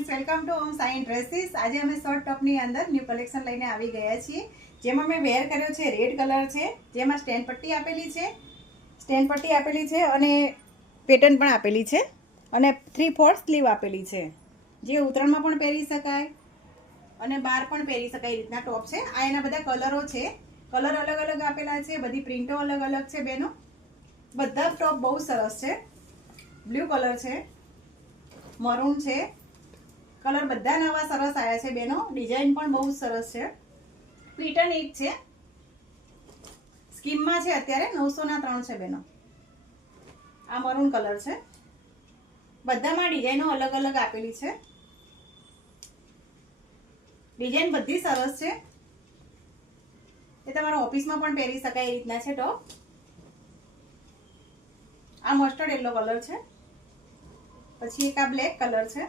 Friends, welcome to Om sign dresses. આજે અમે short ટોપની અંદર ન્યૂ કલેક્શન લઈને આવી ગયા છીએ. જેમાં મેં વેર કર્યો છે રેડ કલર છે, જેમાં સ્ટેન્ડ પટ્ટી આપેલી છે અને પેટર્ન પણ આપેલી છે અને 3/4 સ્લીવ આપેલી છે, જે ઉત્તરાયણમાં પણ પહેરી શકાય અને બહાર પણ પહેરી શકાય એ રીતના ટોપ છે. આ એના બધા કલરો છે, કલર અલગ અલગ આપેલા છે, બધી પ્રિન્ટો અલગ અલગ છે બેનો. બધા ટોપ બહુ સરસ છે. બ્લુ કલર છે, મરૂન છે, કલર બધા નવા સરસ આવ્યા છે બેનો. ડિઝાઇન પણ બહુ સરસ છે. પેટર્ન એક છે, સ્કીમમાં છે અત્યારે 900 ના 3 છે બેનો. આ મરૂન કલર છે. બધામાં ડિઝાઇનો અલગ અલગ આપેલી છે. ડિઝાઇન બધી સરસ છે. એ તમારા ઓફિસમાં પણ પહેરી શકાય એ રીતના છે ટોપ. આ મસ્ટર્ડ યલો કલર છે, પછી એક આ બ્લેક કલર છે,